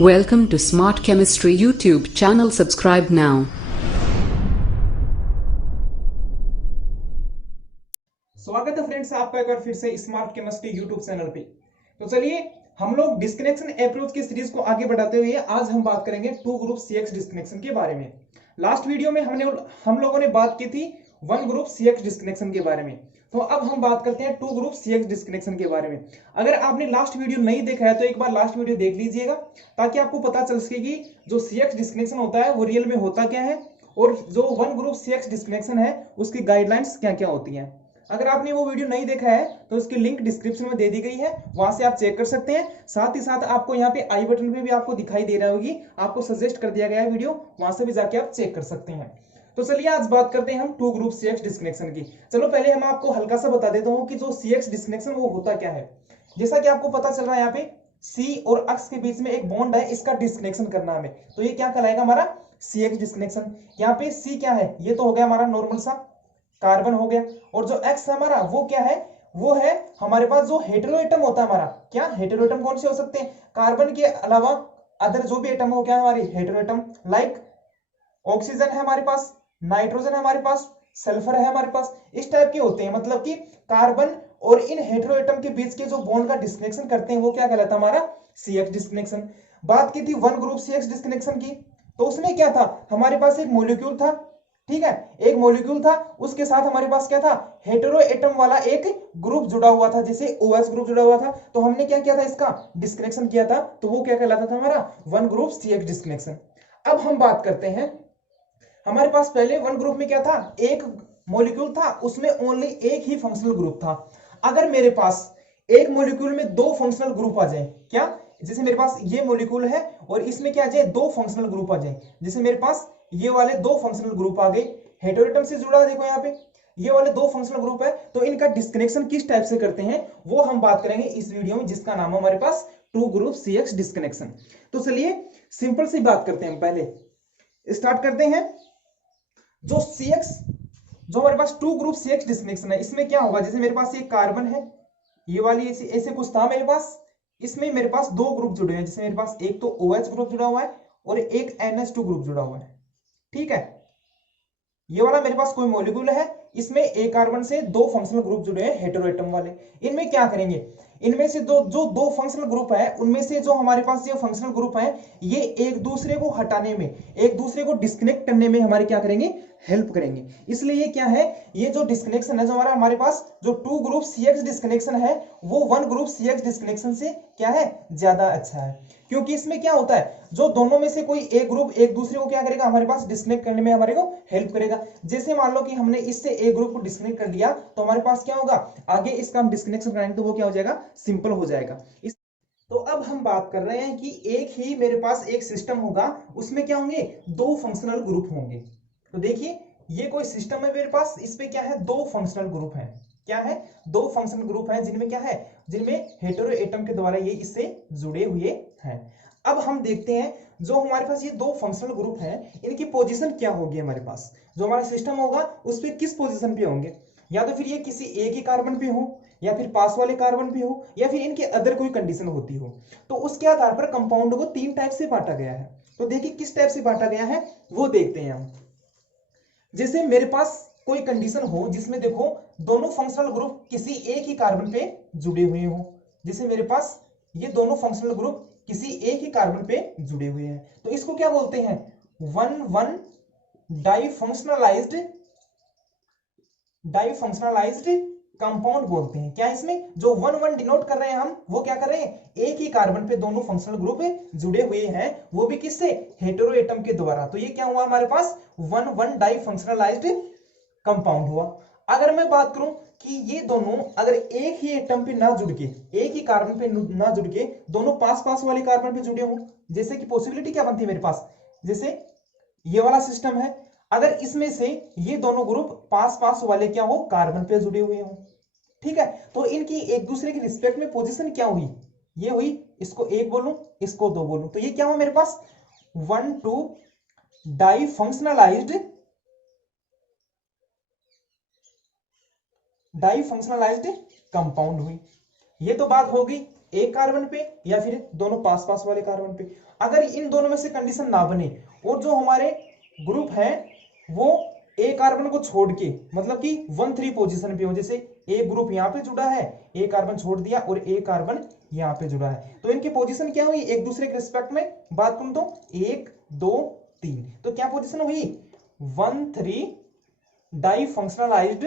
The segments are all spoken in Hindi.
Welcome to Smart Chemistry YouTube channel. Subscribe now. स्वागत है फ्रेंड्स आपका एक बार फिर से स्मार्ट केमिस्ट्री यूट्यूब चैनल पे। तो चलिए हम लोग डिस्कनेक्शन अप्रोच की सीरीज को आगे बढ़ाते हुए आज हम बात करेंगे टू ग्रुप सीएक्स डिस्कनेक्शन के बारे में। लास्ट वीडियो में हम लोगों ने बात की थी वन ग्रुप सीएक्स डिस्कनेक्शन के बारे में। तो अब हम बात करते हैं टू ग्रुप सीएक्स डिस्कनेक्शन के बारे में। अगर आपने लास्ट वीडियो नहीं देखा है तो एक बार लास्ट वीडियो देख लीजिएगा ताकि आपको पता चल सके कि जो सीएक्स डिस्कनेक्शन होता है वो रियल में होता क्या है और जो वन ग्रुप सीएक्स डिस्कनेक्शन है उसकी गाइडलाइंस क्या क्या होती हैं। अगर आपने वो वीडियो नहीं देखा है तो उसकी लिंक डिस्क्रिप्शन में दे दी गई है, वहां से आप चेक कर सकते हैं। साथ ही साथ आपको यहाँ पे आई बटन पे भी आपको दिखाई दे रहा होगी, आपको सजेस्ट कर दिया गया है वीडियो, वहां से भी जाके आप चेक कर सकते हैं। तो चलिए आज बात करते हैं हम टू ग्रुप सीएक्स डिस्कनेक्शन की। चलो पहले हम आपको हल्का सा बता देता हूँ कि जो सीएक्स डिस्कनेक्शन वो होता क्या है। जैसा कि आपको पता चल रहा है यहाँ पे सी और अक्स के बीच में एक बॉन्ड है, इसका डिस्कनेक्शन करना हमें, तो ये क्या कहलाएगा हमारा सीएक्स डिस्कनेक्शन। यहाँ पे सी क्या है, ये तो हो गया हमारा नॉर्मल सा कार्बन हो गया, और जो एक्स है हमारा वो क्या है, वो है हमारे पास जो हेटेरो एटम होता है हमारा। क्या हेटेरो एटम कौन से हो सकते हैं, कार्बन के अलावा अदर जो भी एटम हो क्या है हमारी हेटेरो एटम। लाइक ऑक्सीजन है हमारे पास, नाइट्रोजन है हमारे पास, सल्फर है हमारे पास, इस टाइप के होते हैं। मतलब कि कार्बन और इन हेटेरो एटम के बीच के जो बॉन्ड का डिस्कनेक्शन करते हैं वो क्या कहलाता है हमारा सीएक्स डिस्कनेक्शन। बात की थी वन ग्रुप सीएक्स डिस्कनेक्शन की, तो उसमें क्या था, हमारे पास एक मॉलिक्यूल था, ठीक है, एक मॉलिक्यूल था, उसके साथ हमारे पास क्या था, हेटेरो एटम वाला एक ग्रुप जुड़ा हुआ था, जैसे OH ग्रुप जुड़ा हुआ था। तो हमने क्या किया था, इसका डिस्कनेक्शन किया था, तो वो क्या कहलाता था हमारा वन ग्रुप सीएक्स डिस्कनेक्शन। अब हम बात करते हैं, हमारे पास पहले वन ग्रुप में क्या था, एक मॉलिक्यूल था, उसमें ओनली एक ही फंक्शनल ग्रुप था। अगर मेरे पास एक मॉलिक्यूल में दो फंक्शनल ग्रुप आ जाए, क्या, जैसे मेरे पास ये मॉलिक्यूल है और इसमें क्या आ जाए, दो फंक्शनल ग्रुप आ जाए, जैसे मेरे पास ये वाले दो फंक्शनल ग्रुप आ गए, हेटेरो एटम से जुड़ा, देखो यहाँ पे ये वाले दो फंक्शनल ग्रुप है, तो इनका डिस्कनेक्शन किस टाइप से करते हैं वो हम बात करेंगे इस वीडियो में, जिसका नाम है हमारे पास टू ग्रुप सीएक्स डिस्कनेक्शन। तो चलिए सिंपल सी बात करते हैं, पहले स्टार्ट करते हैं। जो सीएक्स, जो हमारे पास टू ग्रुप सीएक्स डिस्कनेक्शन है, इसमें क्या होगा, जैसे मेरे पास ये कार्बन है, ये वाली ऐसे कुछ था मेरे पास, इसमें मेरे पास दो ग्रुप जुड़े हैं, जैसे मेरे पास एक तो OH ग्रुप जुड़ा हुआ है और एक NH2 ग्रुप जुड़ा हुआ है, ठीक है। ये वाला मेरे पास कोई मॉलिक्यूल है, इसमें एक कार्बन से दो फंक्शनल ग्रुप जुड़े हैं हेटेरो एटम वाले। इनमें क्या करेंगे, इनमें से दो फंक्शनल ग्रुप है, उनमें से जो हमारे पास ये फंक्शनल ग्रुप है, ये एक दूसरे को हटाने में, एक दूसरे को डिस्कनेक्ट करने में हमारे क्या करेंगे, हेल्प करेंगे। इसलिए ये क्या है, ये जो डिस्कनेक्शन है, जो हमारे पास जो टू ग्रुप सीएक्स डिस्कनेक्शन है, वो वन ग्रुप सीएक्स डिस्कनेक्शन से क्या है, ज्यादा अच्छा है। क्योंकि इसमें क्या होता है, जो दोनों में से कोई एक ग्रुप एक दूसरे को क्या करेगा, हमारे पास डिस्कनेक्ट करने में हमारे को हेल्प करेगा। जैसे मान लो कि हमने इससे एक ग्रुप को डिस्कनेक्ट कर दिया, तो हमारे पास क्या होगा, आगे इसका हम डिस्कनेक्शन कराएंगे तो वो क्या हो जाएगा, सिंपल हो जाएगा। तो अब हम बात कर रहे हैं कि एक ही मेरे पास एक सिस्टम होगा, उसमें क्या होंगे, दो फंक्शनल ग्रुप होंगे। तो देखिए ये कोई सिस्टम है मेरे पास, इस पे क्या है, दो फंक्शनल ग्रुप है, क्या है, दो फंक्शनल ग्रुप है, जिनमें क्या है, जिनमें हेटेरो एटम के द्वारा ये इससे जुड़े हुए हैं। अब हम देखते हैं, जो हमारे पास ये दो फंक्शनल ग्रुप हैं, इनकी पोजीशन क्या होगी, हमारे पास जो हमारा सिस्टम होगा उस पे किस पोजीशन पे होंगे, या तो फिर ये किसी एक ही कार्बन पे हो, या फिर पास वाले कार्बन पे हो, या फिर इनके अदर कोई कंडीशन होती हो। तो उसके आधार पर कंपाउंड को तीन टाइप से बांटा गया है। तो देखिए किस टाइप से बांटा गया है वो देखते हैं हम। जैसे मेरे पास कोई कंडीशन हो जिसमें देखो दोनों फंक्शनल ग्रुप किसी एक ही कार्बन पे जुड़े हुए हो, जैसे मेरे पास ये दोनों फंक्शनल ग्रुप किसी एक ही कार्बन पे जुड़े हुए हैं, तो इसको क्या बोलते हैं, वन वन डाइफंक्शनलाइज्ड कंपाउंड बोलते हैं। क्या इसमें जो वन वन डिनोट कर रहे हैं हम, वो क्या कर रहे हैं, एक ही कार्बन पे दोनों फंक्शनल ग्रुप जुड़े हुए हैं, वो भी किससे, हेटेरो एटम के द्वारा। तो ये क्या हुआ हमारे पास, वन वन डाइफंक्शनलाइज्ड कंपाउंड हुआ। अगर मैं बात करूं कि ये दोनों अगर एक ही एटम पे ना जुड़ के, एक ही कार्बन पे ना जुड़ के दोनों पास पास वाले कार्बन पे जुड़े हो, जैसे कि पॉसिबिलिटी क्या बनती है मेरे पास, जैसे ये वाला सिस्टम है, अगर इसमें से ये दोनों ग्रुप पास पास वाले क्या हो, कार्बन पे जुड़े हुए हो, ठीक है, तो इनकी एक दूसरे के रिस्पेक्ट में पोजीशन क्या हुई, ये हुई, इसको एक बोलूं इसको दो बोलूं, तो ये क्या हुआ मेरे पास, वन टू डाइफंक्शनलाइज्ड कंपाउंड हुई। ये तो बात होगी एक कार्बन पे या फिर दोनों पास पास वाले कार्बन पे। अगर इन दोनों में से कंडीशन ना बने और जो हमारे ग्रुप है वो ए कार्बन को छोड़ के मतलब कि 1,3 पोजीशन पे हो, जैसे ए ग्रुप यहाँ पे जुड़ा है, ए कार्बन छोड़ दिया और ए कार्बन यहाँ पे जुड़ा है, तो इनकी पोजीशन क्या हुई एक दूसरे के रिस्पेक्ट में बात करूं तो 1 2 3, तो क्या पोजीशन हुई 1,3 डाई फंक्शनलाइज्ड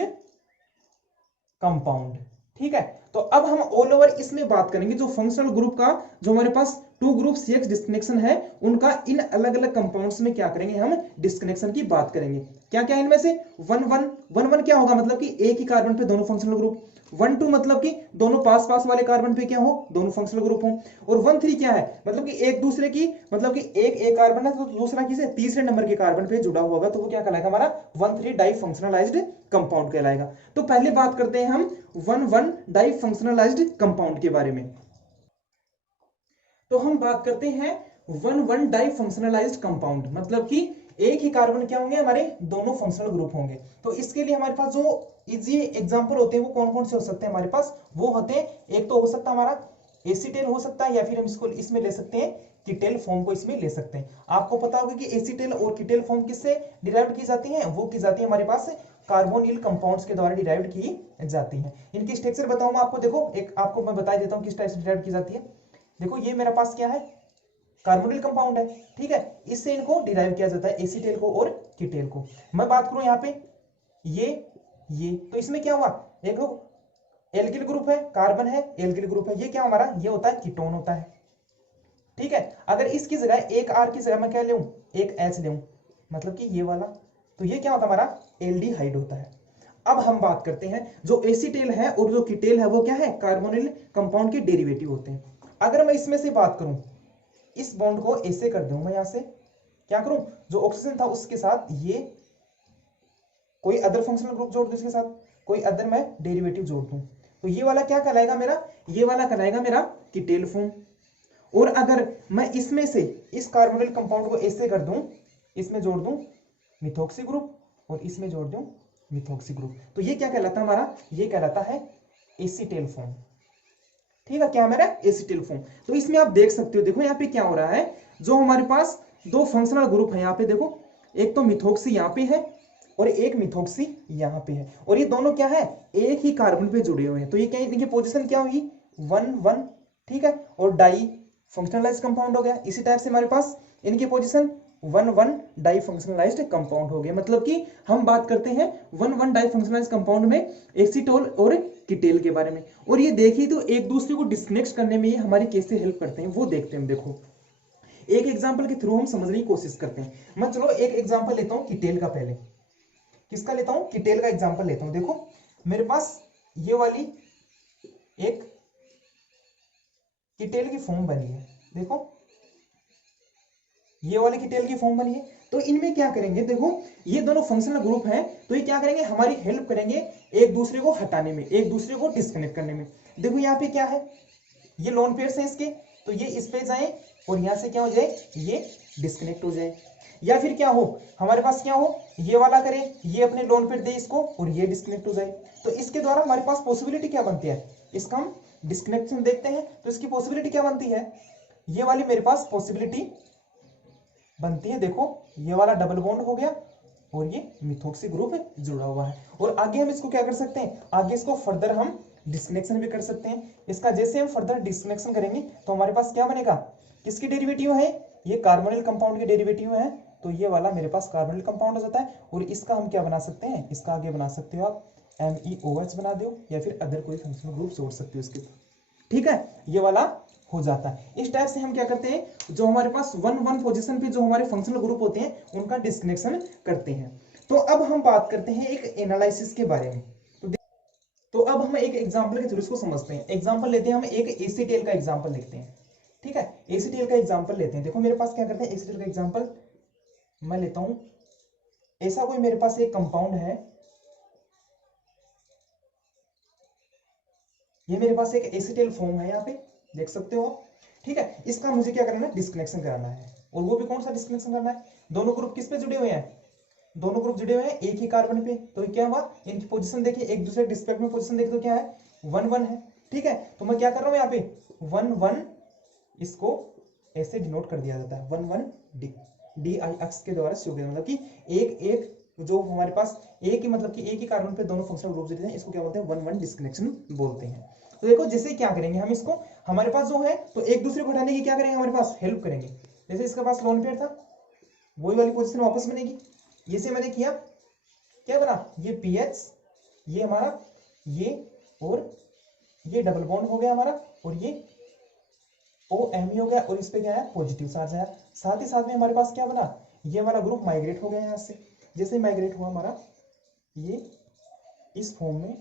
कंपाउंड। ठीक है, तो अब हम ऑल ओवर इसमें बात करेंगे जो फंक्शनल ग्रुप का, जो हमारे पास टू ग्रुप CH डिस्कनेक्शन है उनका इन अलग अलग कंपाउंड्स में क्या करेंगे हम डिस्कनेक्शन की बात करेंगे। क्या क्या इनमें से 1,1 क्या होगा मतलब कि एक ही कार्बन पे दोनों फंक्शनल ग्रुप, 1,2 मतलब कि दोनों पास पास वाले कार्बन पे क्या हो दोनों फंक्शनल ग्रुप हो, और 1,3 क्या है मतलब कि एक दूसरे की मतलब कि एक कार्बन है तो दूसरा किसे तीसरे नंबर के कार्बन पे जुड़ा हुआ होगा, तो वो क्या कहलाएगा हमारा 1,3 डाई फंक्शनलाइज्ड कंपाउंड कहलाएगा। तो पहले बात करते हैं हम 1,1 डाई फंक्शनलाइज्ड कंपाउंड के बारे में। तो हम बात करते हैं 1,1 डाई फंक्शनलाइज्ड कंपाउंड मतलब कि एक ही कार्बन क्या होंगे हमारे दोनों फंक्शनल ग्रुप होंगे। तो इसके लिए हमारे पास जो इजी एग्जांपल होते हैं वो कौन कौन से हो सकते हैं हमारे पास, वो होते हैं एक तो हो सकता है हमारा एसीटेल हो सकता है, या फिर हम इसको इसमें ले सकते हैं कीटेल फॉर्म को इसमें ले सकते हैं। आपको पता होगा कि एसीटेल और कीटेल फॉर्म किससे डिराइव की जाती है, वो की जाती है हमारे पास कार्बोनिल कंपाउंड्स के द्वारा डिराइव की जाती है। इनकी स्ट्रक्चर बताऊंगा आपको, देखो एक आपको मैं बता देता हूँ किस टाइप से डिराइव की जाती है। देखो ये मेरे पास क्या है कार्बोनिल कंपाउंड है, ठीक है, इससे इनको डिराइव किया जाता है एसीटेल को और कीटेल को। मैं बात करूं यहाँ पे ये तो इसमें क्या हुआ एक एल्किल ग्रुप है, कार्बन है, एल्किल ग्रुप है, ये क्या हमारा ये होता है कीटोन होता है। ठीक है, अगर इसकी जगह एक आर की जगह मैं क्या ले एक एच ले मतलब कि ये वाला, तो ये क्या होता है हमारा एल्डिहाइड होता है। अब हम बात करते हैं जो एसीटेल है और जो कीटेल है वो क्या है कार्बोनिल कंपाउंड के डेरिवेटिव होते हैं। अगर मैं इसमें से बात करूं इस बॉन्ड को ऐसे कर दूं, मैं यहां से क्या करूं जो ऑक्सीजन था उसके साथ ये कोई अदर फंक्शनल ग्रुप जोड़ दूं, इसके साथ कोई अदर मैं डेरिवेटिव जोड़ दूं, तो ये वाला क्या कहलाएगा मेरा, ये वाला कहलाएगा मेरा कीटेल फॉर्म। और अगर मैं इसमें से इस कार्बोनिल कंपाउंड को ऐसे कर दूं, इसमें जोड़ दूं मिथॉक्सी ग्रुप और इसमें जोड़ दूं मिथॉक्सी ग्रुप, तो ये क्या कहलाता है हमारा, ये कहलाता है एसीटेल फॉर्म। ठीक है, क्या हमारा एसीटेल फॉर्म। तो इसमें आप देख सकते हो, देखो यहाँ पे क्या हो रहा है, जो हमारे पास दो फंक्शनल ग्रुप है यहाँ पे देखो, एक तो मिथॉक्सी यहाँ पे है और एक मिथॉक्सी यहाँ पे है, और ये दोनों क्या है एक ही कार्बन पे जुड़े हुए हैं, तो ये क्या इनकी पोजीशन क्या हुई 1,1। ठीक है, और डाई फंक्शनलाइज्ड कंपाउंड हो गया। इसी टाइप से हमारे पास इनकी पोजीशन 1,1 डाई फंक्शनलाइज्ड कंपाउंड हो गया, मतलब कि हम बात करते हैं 1,1 डाई फंक्शनलाइज्ड कंपाउंड में एसीटोल और कीटेल के बारे में। और ये देखिए तो एक दूसरे को डिस्कनेक्ट करने में ये हमारी कैसे हेल्प करते हैं वो देखते हैं। देखो एक एग्जांपल के थ्रू हम समझने की कोशिश करते हैं। मैं चलो एक एग्जांपल लेता हूं कीटेल का, पहले किसका लेता हूं कीटेल का एग्जांपल लेता हूं। देखो मेरे पास ये वाली एक कीटेल की फॉर्म बनी है, देखो ये वाली कीटेल की फॉर्म बनी है, तो इनमें क्या करेंगे देखो ये दोनों फंक्शनल ग्रुप हैं, तो ये क्या करेंगे हमारी हेल्प करेंगे एक दूसरे को हटाने में, एक दूसरे को डिस्कनेक्ट करने में। देखो यहाँ पे क्या है ये लोन पेयर्स हैं इसके, तो ये इस पे जाए और यहाँ से क्या हो जाए ये डिस्कनेक्ट हो जाए, या फिर क्या हो हमारे पास क्या हो ये वाला करे ये अपने लोन पेयर दे इसको और ये डिस्कनेक्ट हो जाए। तो इसके द्वारा हमारे पास पॉसिबिलिटी क्या बनती है, इसका हम डिस्कनेक्शन देखते हैं, तो इसकी पॉसिबिलिटी क्या बनती है, ये वाली मेरे पास पॉसिबिलिटी बनती है, देखो ये वाला डबल बॉन्ड हो गया और ये मिथॉक्सी ग्रुप जुड़ा हुआ है। और आगे हम इसको क्या कर सकते हैं, आगे इसको फर्दर हम डिस्कनेक्शन भी कर सकते हैं। इसका जैसे हम फर्दर डिस्कनेक्शन करेंगे तो हमारे पास क्या बनेगा, किसकी डेरिवेटिव है ये कार्बोनिल कंपाउंड के डेरिवेटिव है, तो ये वाला मेरे पास कार्बोनिल कंपाउंड हो जाता है। और इसका हम क्या बना सकते हैं, इसका आगे बना सकते हो आप MEOH बना दो या फिर अदर कोई फंक्शनल ग्रुप जोड़ सकते हो इसके। ठीक है, ये वाला हो जाता है। इस टाइप से हम क्या करते हैं जो हमारे पास 1,1 पोजीशन पे जो हमारे फंक्शनल ग्रुप होते हैं उनका डिस्कनेक्शन करते हैं। तो अब हम बात करते हैं एक एनालिसिस के बारे में। तो अब हम एक एग्जांपल के थ्रू इसको समझते हैं। एग्जांपल लेते हैं, हम एक एसीटेल का एग्जांपल लेते हैं। ठीक है, एसीटेल का एग्जांपल लेते हैं। देखो मेरे पास क्या करते हैं एसीटेल का एग्जांपल मैं लेता हूं, ऐसा कोई मेरे पास एक कंपाउंड है, ये मेरे पास एक एसीटेल फॉर्म है, यहाँ पे देख सकते हो। ठीक है, इसका मुझे क्या करना है डिस्कनेक्शन कराना है, और वो भी कौन सा डिस्कनेक्शन करना है, दोनों ग्रुप किस पे जुड़े हुए हैं, दोनों ग्रुप जुड़े हुए हैं एक ही कार्बन पे, तो क्या हुआ इनकी पोजीशन देखिए एक दूसरे डिस्पेक्ट में पोजीशन देखिए तो क्या है 1,1 है। ठीक है, तो मैं क्या कर रहा हूं यहाँ पे 1 इसको ऐसे डिनोट कर दिया जाता है 1 डी आई अक्स के द्वारा शो किया, मतलब कि एक एक जो हमारे पास एक ही मतलब कि एक ही कार्बन पे दोनों फंक्शनल ग्रुप देते हैं, इसको क्या बोलते हैं 1 डिस्कनेक्शन बोलते हैं। तो देखो जैसे क्या करेंगे हम इसको, हमारे पास जो है तो एक दूसरे को हटाने की क्या करेंगे, हमारे पास हेल्प करेंगे। जैसे इसके पास लोन पेयर था, वही वाली पोजीशन वापस बनेगी। ये से मैंने किया, क्या बना, ये पीएच, ये हमारा ये और ये डबल बॉन्ड हो गया हमारा, और ये OMe हो गया, और इस पे क्या है, पॉजिटिव चार्ज आया। साथ ही साथ में हमारे पास क्या बना, ये वाला ग्रुप माइग्रेट हो गया यहाँ से। जैसे माइग्रेट हुआ हमारा, ये इस फॉर्म में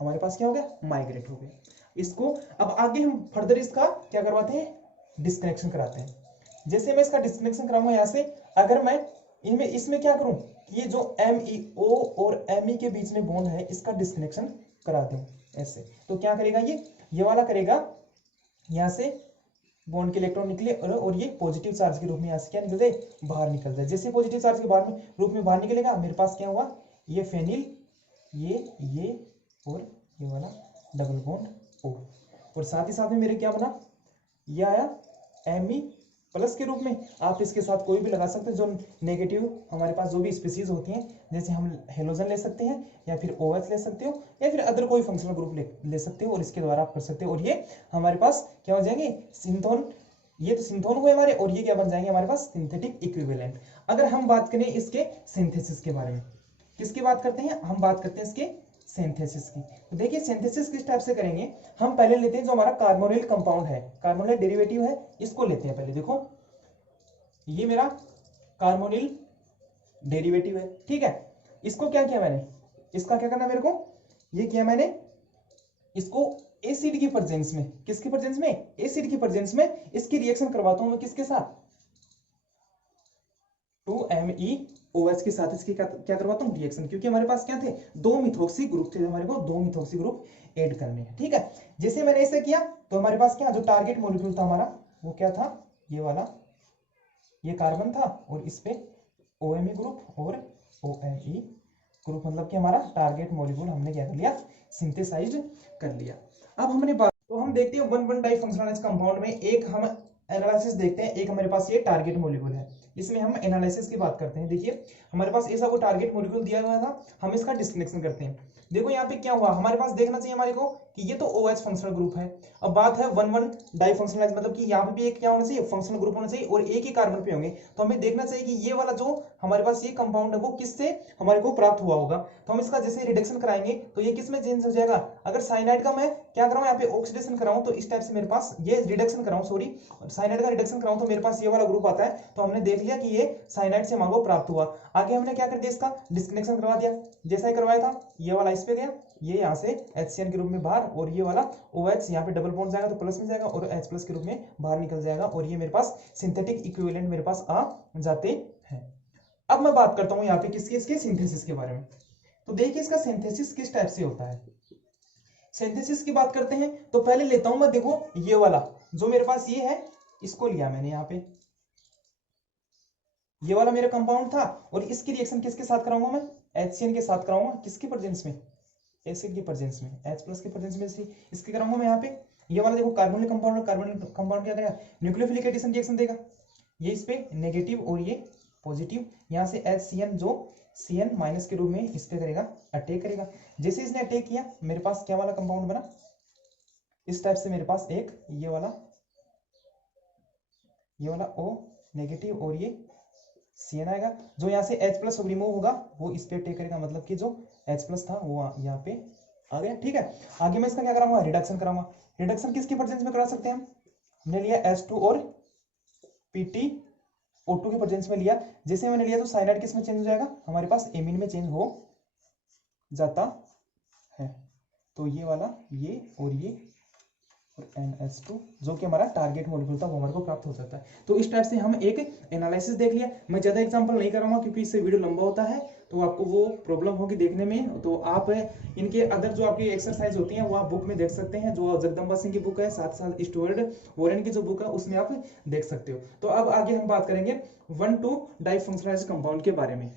हमारे पास क्या हो गया, माइग्रेट हो गया। इसको अब आगे हम फर्दर इसका क्या करवाते हैं, डिस्कनेक्शन कराते हैं। जैसे मैं इसका डिस्कनेक्शन कराऊंगा यहाँ से, अगर मैं इनमें इसमें क्या करूं, ये जो MEO और Me के बीच में बॉन्ड है, इसका डिस्कनेक्शन करा दूं ऐसे, तो क्या करेगा, ये वाला करेगा, यहाँ से बॉन्ड के इलेक्ट्रॉन निकले और ये पॉजिटिव चार्ज के रूप में यहाँ से क्या निकल जाए, बाहर निकल जाए। जैसे पॉजिटिव चार्ज के रूप में बाहर निकलेगा, मेरे पास क्या हुआ, ये फेनिल, ये और ये वाला डबल बॉन्ड O, और साथ ही साथ में मेरे क्या बना, ये आया Me प्लस के रूप में। आप इसके साथ कोई भी लगा सकते हैं, जो नेगेटिव हमारे पास जो भी स्पीसीज होती हैं, जैसे हम हेलोजन ले सकते हैं, या फिर OH ले सकते हो, या फिर अदर कोई फंक्शनल ग्रुप ले सकते हो, और इसके द्वारा आप कर सकते हो। और ये हमारे पास क्या हो जाएंगे, सिंथोन, ये तो सिंथोन हुए हमारे, और ये क्या बन जाएंगे हमारे पास, सिंथेटिक इक्विवेलेंट। अगर हम बात करें इसके सिंथेसिस के बारे में, किसकी बात करते हैं, हम बात करते हैं इसके सिंथेसिस की। तो देखिए सिंथेसिस किस टाइप से करेंगे, हम पहले लेते हैं जो हमारा कार्बोनिल कंपाउंड है, कार्बोनिल डेरिवेटिव है, इसको लेते हैं पहले। देखो ये मेरा कार्बोनिल डेरिवेटिव है, ठीक है। इसको क्या किया मैंने, इसका क्या करना मेरे को, ये किया मैंने इसको एसिड की प्रेजेंस में, किसकी प्रेजेंस में, एसिड की प्रेजेंस में इसकी रिएक्शन करवाता हूं मैं, किसके साथ, 2MEOH के साथ इसकी क्या करवाता हूं, रिएक्शन। क्योंकि हमारे पास क्या थे, 2 मिथॉक्सी ग्रुप थे, हमारे को 2 मिथॉक्सी ग्रुप ऐड करने हैं, ठीक है। जैसे मैंने ऐसे किया, तो हमारे पास क्या, जो टारगेट मॉलिक्यूल था हमारा, वो क्या था, ये वाला, ये कार्बन था, और इस पे OMe ग्रुप और OMe ग्रुप, मतलब कि हमारा टारगेट मॉलिक्यूल हमने क्या कर लिया, सिंथेसाइज कर लिया। अब हमने बात, तो हम देखते हैं 1 डाइफंक्शनलाइज कंपाउंड में एक हम एनालिसिस देखते हैं। एक हमारे पास ये टारगेट मॉलिक्यूल है, इसमें हम एनालिसिस की बात करते हैं। देखिए हमारे पास ऐसा कोई टारगेट मॉलिक्यूल दिया हुआ था, हम इसका डिस्कनेक्शन करते हैं। देखो यहाँ पे क्या हुआ, हमारे पास देखना चाहिए हमारे को कि ये तो OH फंक्शनल ग्रुप है। अब बात है 1 डाइफंक्शनलाइज, मतलब कि यहाँ पे भी एक क्या होना चाहिए, फंक्शनल ग्रुप होना चाहिए, और एक ही कार्बन पे होंगे। तो हमें देखना चाहिए कि ये वाला जो हमारे पास ये कंपाउंड है, वो किससे हमारे को प्राप्त हुआ होगा। तो हम इसका जैसे रिडक्शन कराएंगे, तो ये किस में चेंज हो जाएगा, अगर साइनाइड का मैं क्या कराऊं, यहाँ पे ऑक्सीडेशन कराऊं, तो इस टाइप से मेरे पास ये रिडक्शन कराऊं, सॉरी साइनाइड का रिडक्शन कराऊं, तो मेरे पास ये वाला ग्रुप आता है। तो हमने देख लिया कि ये साइनाइड से हमारे को प्राप्त हुआ। आगे हमने क्या कर दिया, इसका डिस्कनेक्शन करवा दिया। जैसा ही करवाया था, ये वाला इस पे गया, ये यहाँ से HCN के रूप में बाहर, और ये वाला OH यहाँ पे डबल बॉन्ड जाएगा तो प्लस में जाएगा, और H प्लस के रूप में बाहर निकल जाएगा, और ये मेरे पास सिंथेटिक इक्विवेलेंट मेरे पास आ जाते हैं। अब मैं बात करता हूँ यहाँ पे किसके, इसके सिंथेसिस के बारे में। तो देखिए इसका सिंथेसिस किस टाइप से होता है। सिंथेसिस की बात करते हैं, तो पहले लेता हूं मैं, देखो ये वाला जो मेरे पास ये है, इसको लिया मैंने यहाँ पे, ये वाला मेरा कंपाउंड था, और इसकी रिएक्शन किसके साथ कराऊंगा मैं, HCN के साथ कराऊंगा, किसकी प्रेजेंस में, एसिड की प्रेजेंस में, H प्लस की प्रेजेंस में इसके कराऊंगा मैं यहाँ पे। ये वाला देखो कार्बोनिल कंपाउंड, कार्बोनिल कंपाउंड क्या करेगा, न्यूक्लियोफिलिक एडिशन रिएक्शन देगा, ये इस पे नेगेटिव और ये पॉजिटिव, यहाँ से HCN जो CN माइनस के रूप में इस पे करेगा, अटैक करेगा। जैसे इसने अटैक किया, मेरे पास क्या वाला कंपाउंड बना, इस टाइप से मेरे पास एक ये वाला O नेगेटिव और ये CN आएगा। जो यहाँ से H प्लस रिमूव होगा, वो इस पे अटैक करेगा, मतलब कि जो H प्लस था वो यहाँ पे आ गया, ठीक है। आगे मैं इसका क्या कराऊंगा, रिडक्शन कराऊंगा। रिडक्शन किसकी प्रेजेंस में करा सकते हैं हम, हमने लिया H2 और PtO2 की प्रेजेंस में लिया। जैसे मैंने लिया, तो साइनाइड किस में चेंज हो जाएगा, हमारे पास एमीन में चेंज हो जाता है। तो ये वाला, ये और ये और NH2 जो कि हमारा टारगेट मॉलिक्यूल था, वो हमारे को प्राप्त हो जाता है। तो इस टाइप से हम एक एनालिसिस देख लिया। मैं ज्यादा एग्जांपल नहीं करूंगा क्योंकि इससे वीडियो लंबा होता है, तो आपको वो प्रॉब्लम होगी देखने में। तो आप इनके अदर जो आपकी एक्सरसाइज होती हैं वो आप बुक में देख सकते हैं, जो जगदम्बा सिंह की बुक है, साथ साथ स्टुअर्ट वॉरेन की जो बुक है उसमें आप देख सकते हो। तो अब आगे हम बात करेंगे 1,2 डाइफंक्शनलाइज्ड कंपाउंड के बारे में।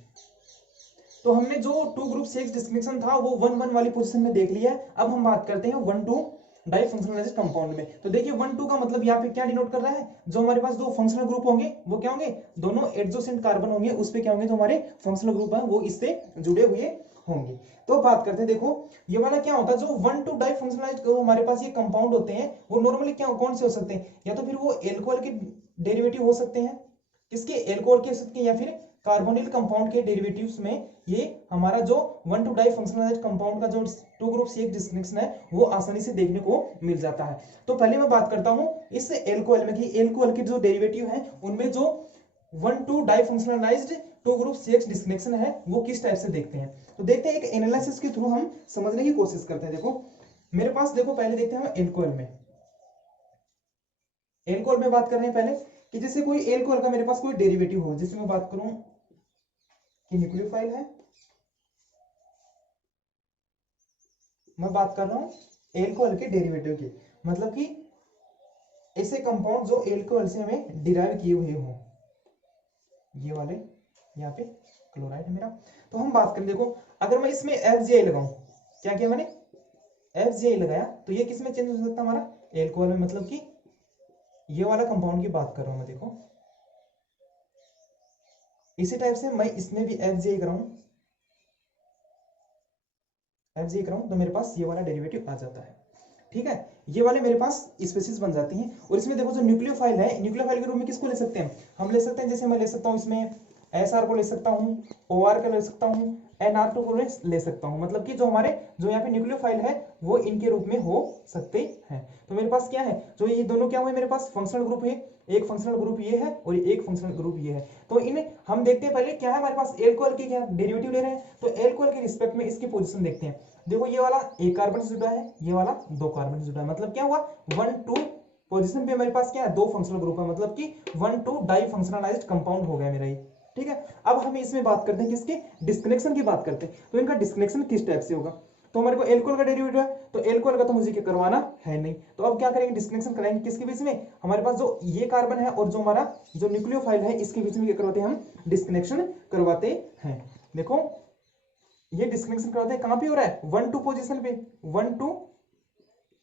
तो हमने जो 2 ग्रुप 6 डिस्कनेक्शन था वो 1,1 वाली पोजीशन में देख लिया है। अब हम बात करते हैं 1,2 डाई फंक्शनलाइज्ड कंपाउंड में। तो देखिए 1 2 का मतलब यहाँ पे क्या डिनोट कर रहा है, जो हमारे पास दो फंक्शनल ग्रुप होंगे वो क्या होंगे, दोनों एडजेसेंट कार्बन होंगे, उस पे क्या होंगे, जो हमारे फंक्शनल ग्रुप है वो इससे जुड़े हुए होंगे। तो बात करते हैं, देखो ये वाला क्या होता है, जो 1 2 डाई फंक्शनलाइज्ड हमारे पास ये कंपाउंड होते हैं वो नॉर्मली क्या कौन से हो सकते हैं, या तो फिर वो एल्कोहल के डेरिवेटिव हो सकते हैं, किसके, एल्कोहल के सकते हैं, या फिर कार्बोनिल कंपाउंड के डेरिवेटिव्स में ये हमारा जो 1 2 डाई फंक्शनलाइज्ड कंपाउंड का जो 2 ग्रुप C डिस्टिंक्शन है वो आसानी से देखने को मिल जाता है। तो पहले मैं बात करता हूं इस एल्कोहल में कि एल्कोहल के जो डेरिवेटिव हैं उनमें जो 1 2 डाई फंक्शनलाइज्ड 2 ग्रुप C डिस्टिंक्शन है वो किस टाइप से देखते हैं। तो देखते हैं, एक एनालिसिस के थ्रू हम समझने की कोशिश करते हैं। देखो मेरे पास, देखो पहले देखते हैं एल्कोहल में, एल्कोहल में बात कर रहे हैं पहले कि जैसे कोई एल्कोहल का मेरे पास कोई डेरिवेटिव हो, जैसे मैं बात करूं कि न्यूक्लियोफाइल है, मैं बात कर रहा हूं एल्कोहल के डेरिवेटिव की, मतलब कि ऐसे कंपाउंड जो एल्कोहल से हमें डिराइव किए हुए हो, ये वाले यहाँ पे क्लोराइड है मेरा। तो हम बात करें, देखो अगर मैं इसमें FGI लगाऊं, क्या किया मैंने, FGI लगाया, तो ये किस में चेंज हो सकता है, हमारा एल्कोहल में, मतलब कि ये वाला कंपाउंड की बात कर रहा हूं मैं। देखो इसी टाइप से मैं इसमें भी FGI कराऊं, तो मेरे पास ये वाला डेरिवेटिव आ जाता है। ठीक है, ये वाले मेरे पास स्पीशीज बन जाती हैं। और इसमें देखो जो न्यूक्लियोफाइल है, न्यूक्लियोफाइल के रूप में किसको ले सकते हैं, हम ले सकते हैं, जैसे मैं ले सकता हूं इसमें SR को ले सकता हूं, OR को ले सकता हूं, NR2 को ले सकता हूं, मतलब कि जो हमारे जो यहाँ पे न्यूक्लियोफाइल है वो इनके रूप में हो सकते हैं। तो मेरे पास क्या है, जो ये दोनों क्या हुए मेरे पास फंक्शनल ग्रुप है, एक फंक्शनल ग्रुप ये है और एक फंक्शनल ग्रुप ये है। तो इन्हें हम देखते हैं पहले क्या है हमारे पास, एल्कोहल की क्या डेरिवेटिव ले रहे हैं, तो एल्कोहल के रिस्पेक्ट में इसकी पोजीशन देखते हैं। देखो ये वाला एक कार्बन से जुड़ा है, ये वाला 2 कार्बन से जुड़ा है, मतलब क्या हुआ 1 2 पोजीशन पे हमारे पास क्या है, 2 फंक्शनल ग्रुप है, मतलब कि 1 2 डाई फंक्शनलाइज्ड कंपाउंड हो गया मेरा ये। ठीक है, अब हम इसमें बात करते हैं किसके, डिस्कनेक्शन की बात करते हैं। तो इनका डिस्कनेक्शन किस टाइप से होगा, तो हमारे को एल्कोहल का डेरिवेटिव है, तो एल्कोहल का तो मुझे क्या करवाना है नहीं, तो अब क्या करेंगे, डिस्कनेक्शन कराएंगे किसके बीच में, हमारे पास जो ये कार्बन है और जो हमारा जो न्यूक्लियोफाइल है इसके बीच में क्या करवाते हैं, हम डिस्कनेक्शन करवाते हैं। देखो ये डिस्कनेक्शन करवाते हैं, कहां पे हो रहा है, 1 2 पोजीशन पे, 1 2